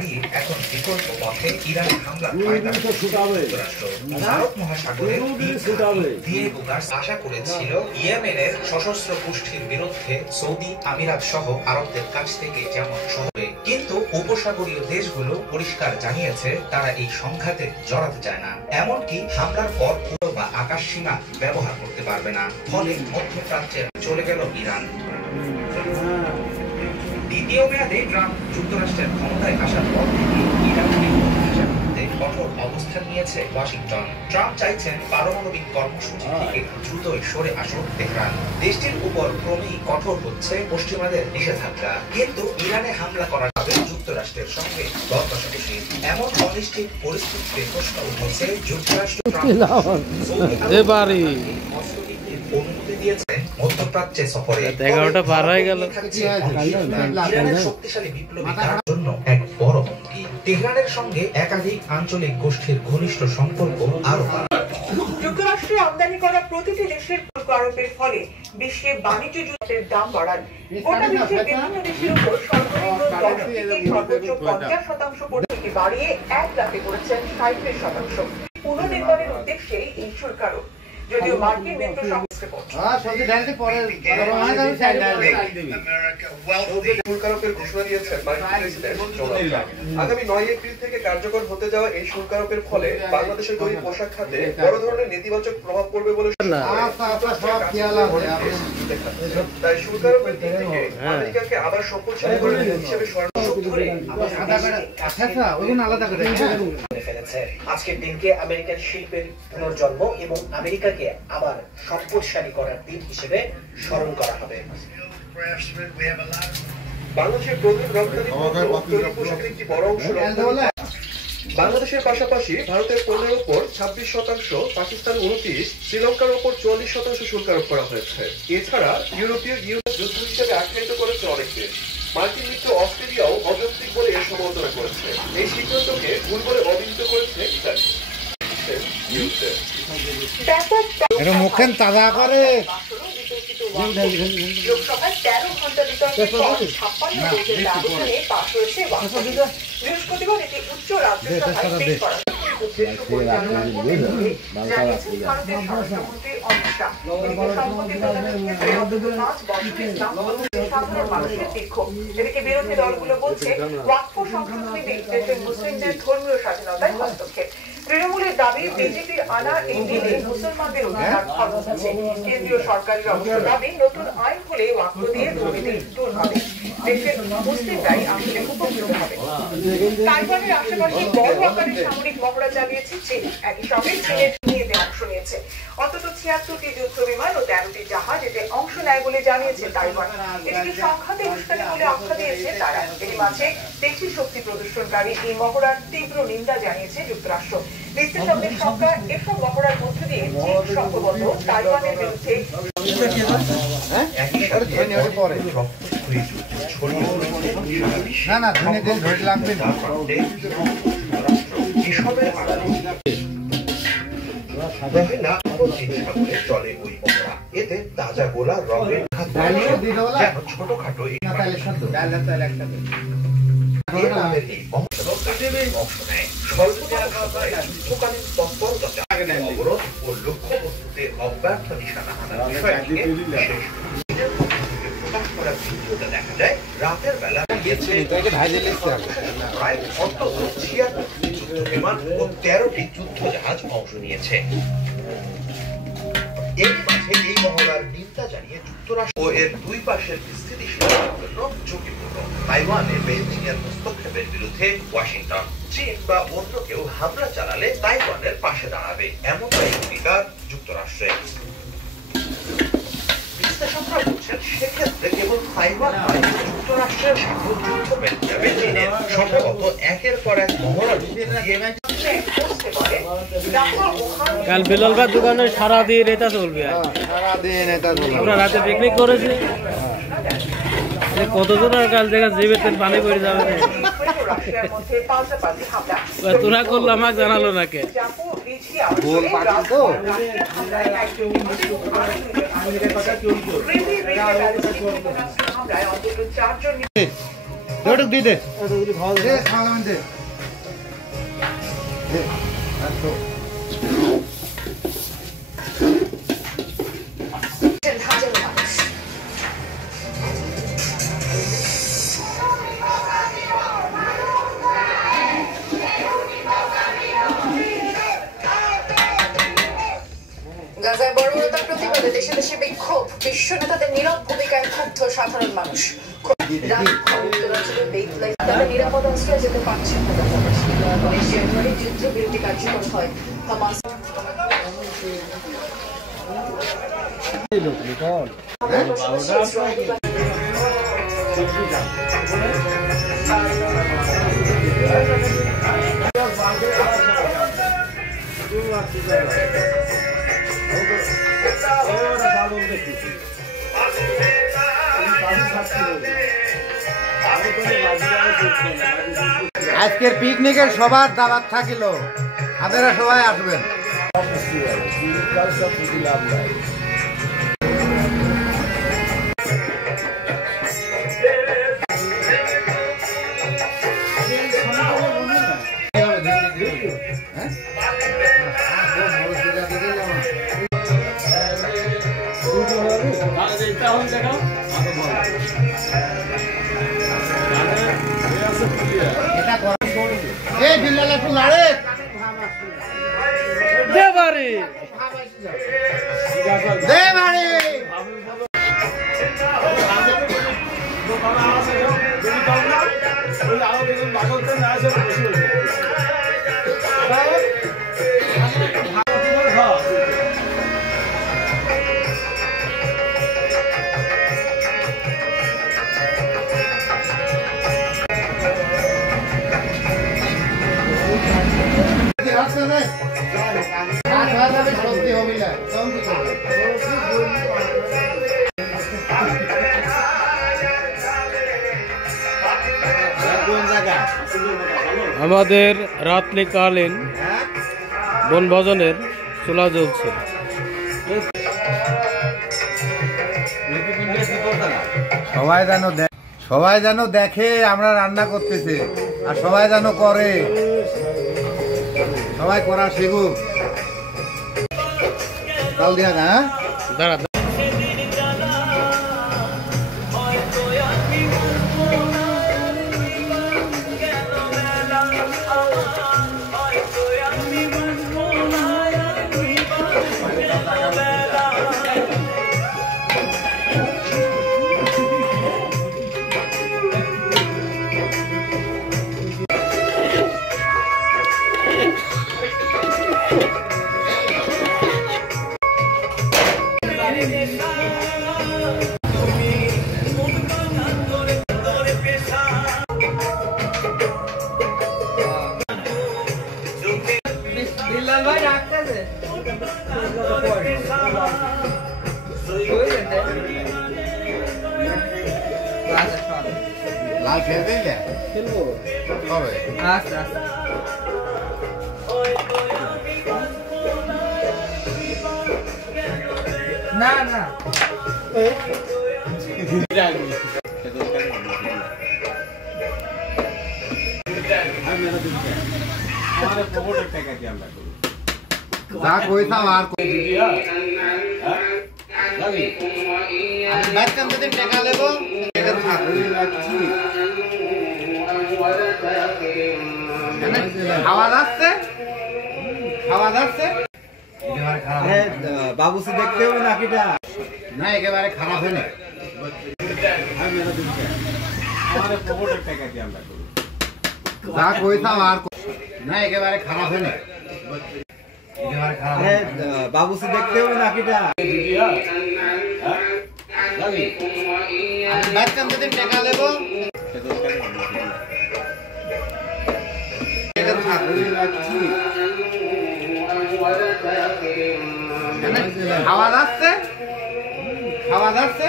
হারিয়ে এখন বিকল্প পথে ইরানে হামলার ফায়দা যুক্তরাষ্ট্র। আরব মহাসাগরে দিয়েগো গার্সিয়া আশা করেছিল ইয়েমেনের সশস্ত্র গোষ্ঠীর বিরুদ্ধে সৌদি আমিরাত সহ আরবদের কাছ থেকে যেমন সহবে, কিন্তু উপসাগরীয় দেশগুলো পরিষ্কার জানিয়েছে তারা এই সংঘাতে জড়াতে চায় না, এমনকি হামলার পর বা আকাশ সীমা ব্যবহার করতে পারবে না। ফলে মধ্যপ্রাচ্যে চলে গেল ইরান। দ্বিতীয় মেয়াদে ট্রাম্প যুক্তরাষ্ট্রের ক্ষমতায় আসার পর থেকে ইরানকে কঠোর অবস্থান নিয়েছে ওয়াশিংটন। ট্রাম্প চাইছেন পারমাণবিক কর্মসূচি থেকে দ্রুতই সরে আসুক তেহরান। দেশটির উপর ক্রমেই কঠোর হচ্ছে পশ্চিমাদের নিষেধাজ্ঞা, কিন্তু ইরানে হামলা করা হবে যুক্তরাষ্ট্রের সঙ্গে দর কষাকষি। এমন অনিশ্চিত পরিস্থিতিতে প্রশ্ন উঠেছে যুক্তরাষ্ট্র অনুমতি দিয়েছে মধ্যপ্রাচ্যে সফরে। 11টা পার হয়ে গেল। ইরানের শক্তিশালী বিপ্লবী তার জন্য এক বড় হুমকি। তেহরানের সঙ্গে একাধিক আঞ্চলিক গোষ্ঠীর ঘনিষ্ঠ সম্পর্ক আরো যুক্তরাষ্ট্রে আমদানি করা প্রতিটি দেশের শুল্ক আরোপের ফলে বিশ্বে বাণিজ্য যুদ্ধের দাম বাড়ান। গোটা বিশ্বের বিভিন্ন দেশের উপর সর্বনিম্ন 10 থেকে সর্বোচ্চ 50% পর্যন্ত বাড়িয়ে 1 লাখে করেছেন 60%। পুনর্নির্মাণের উদ্দেশ্যে এই শুল্ক আরোপ, যদিও মার্কিন মিত্র সংস্থাকে ঘোষণা দিয়েছেন আগামী 9 এপ্রিল থেকে কার্যকর হতে যাওয়া এই শুল্ক আরোপের ফলে বাংলাদেশের তৈরি পোশাক খাতে বড় ধরনের নেতিবাচক প্রভাব পড়বে বলে তাই শুল্ক আরোপের দিক থেকে আমেরিকাকে আবার শক্তিশালী হিসেবে আজকের দিনকে আমেরিকান শিল্পের পুনর্জন্ম এবং আমেরিকাকে আবার সম্পদশালী করার দিন হিসেবে স্মরণ করা হবে। বাংলাদেশের প্রধান রপ্তানি তৈরি পোশাকের একটি বড় অংশ বাংলাদেশের পাশাপাশি ভারতের পণ্যের উপর 26%, পাকিস্তান 29%, শ্রীলঙ্কার উপর 44% শুল্ক আরোপ করা হয়েছে। এছাড়া ইউরোপীয় ইউনিয়ন যুদ্ধ হিসেবে আখ্যায়িত করেছে অনেক দেশ। মার্কিন মিত্র অস্ট্রেলিয়াও অযৌক্তিক বলে এর সমালোচনা করেছে। এই সিদ্ধান্তকে ভুল বলে অভিহিত করেছে ইতালি। মুখেন তাজা করে লোকসভায় 13 ঘন্টা বিতর্কের পর 56 ভোটের ব্যবধানে পাস হয়েছে বৃহস্পতিবার এটি উচ্চ রাজ্যসভায় পেশ করা এদিকে বিরোধী দলগুলো বলছে ওয়াকফ সংশোধনী বিল দেশের মুসলিমদের ধর্মীয় স্বাধীনতায় হস্তক্ষেপ। তৃণমূলের দাবি বিজেপির আনা এই বিলে মুসলমানদের অধিকার খর্ব হচ্ছে। কেন্দ্রীয় সরকারের অবশ্য দাবি নতুন আইন হলে ওয়াকফ দিয়ে দুর্নীতি দূর হবে, দেশের মুসলিমরাই আসলে উপকৃত হবে। তাইওয়ানের আশেপাশে বড় আকারের সামরিক মহড়া চালিয়েছে চীন। একই সঙ্গে চীনের নিয়েতে অংশ নিয়েছে। অন্তত 76টি যুদ্ধ বিমান ও 13টি জাহাজ এতে অংশ নেয় বলে জানিয়েছে তাইওয়ান। এটিকে সংঘাতে উস্কানি বলে আখ্যা দিয়েছে তারা। এর মাঝে দেশি শক্তি প্রদর্শনকারী এই মহড়ার তীব্র নিন্দা জানিয়েছে যুক্তরাষ্ট্র। বিশ্লেষকদের সংখ্যা এসব মহড়ার মধ্য দিয়ে চীন সম্ভবত তাইওয়ানের বিরুদ্ধে চলে ওই মহড়া। এতে তাজা গোলা রঙের ছোটখাটো অংশ নেয়। অবরোধ ও লক্ষ্য বস্তুতে অব্যর্থ নিশানা আনার বিষয়টিকে প্রকাশ করার ভিডিওতে দেখা যায় রাতের বেলা প্রায় অন্তত 76টি যুদ্ধ বিমান ও 13টি যুদ্ধ জাহাজ অংশ নিয়েছে। এর মাঝে এই মহড়ার নিন্দা জানিয়ে যুক্তরাষ্ট্র এর দুই পাশের স্থিতিশীলতার জন্য ঝুঁকিপূর্ণ। তাইওয়ানে বেইজিং এর হস্তক্ষেপের বিরুদ্ধে ওয়াশিংটন চীন বা অন্য কেউ হামলা চালালে তাইওয়ানের পাশে দাঁড়াবে, এমনটাই অঙ্গীকার যুক্তরাষ্ট্রের। বিশ্লেষকরা বলছেন সেক্ষেত্রে কেবল তাইওয়ান নয়, যুক্তরাষ্ট্রের সাথে যুদ্ধ বেঁধে যাবে চীনের। সম্ভবত একের পর এক মহড়া কাল বিলালবার দোকানে সারাদিন এটা চলবে। আমরা রাতে পিকনিক করেছি, কতজন আর কাল দেখা জিভের পানি পড়ে যাবে। তোরা করলো আমাকে জানালো না কে দিয়ে দে গাজায় বর্বরতার প্রতিবাদে দেশে দেশে বিক্ষোভ, বিশ্ব নেতাদের নীরব ভূমিকায় ক্ষুব্ধ সাধারণ মানুষ। তারা নিরাপদ আশ্রয়ে যেতে পারছেন না। 19 জানুয়ারি যুদ্ধবিরতি কার্যকর হয়। হামাস আজকের পিকনিকের সবার দাওয়াত থাকিল, আপনারা সবাই আসবেন। আমাদের রাত্রিকালীন বনভোজনের চুলা জ্বলছে। সবাই যেন দেখে আমরা রান্না করতেছে, আর সবাই যেন করে, সবাই করা শিখুক। চাল দিয়া না দাঁড়া লাল খেয়ে দিলে হবে। আচ্ছা না না যা কইতাম আর টাকা লেবো খাওয়া যাচ্ছে বাবুসি দেখতে হবে না কিটা না, একেবারে খারাপ হয় না। যা কইতাম আর না, একেবারে খারাপ হয় না। বাবুসি দেখতে হবে না কিটা টাকা লেবো খাওয়া যাচ্ছে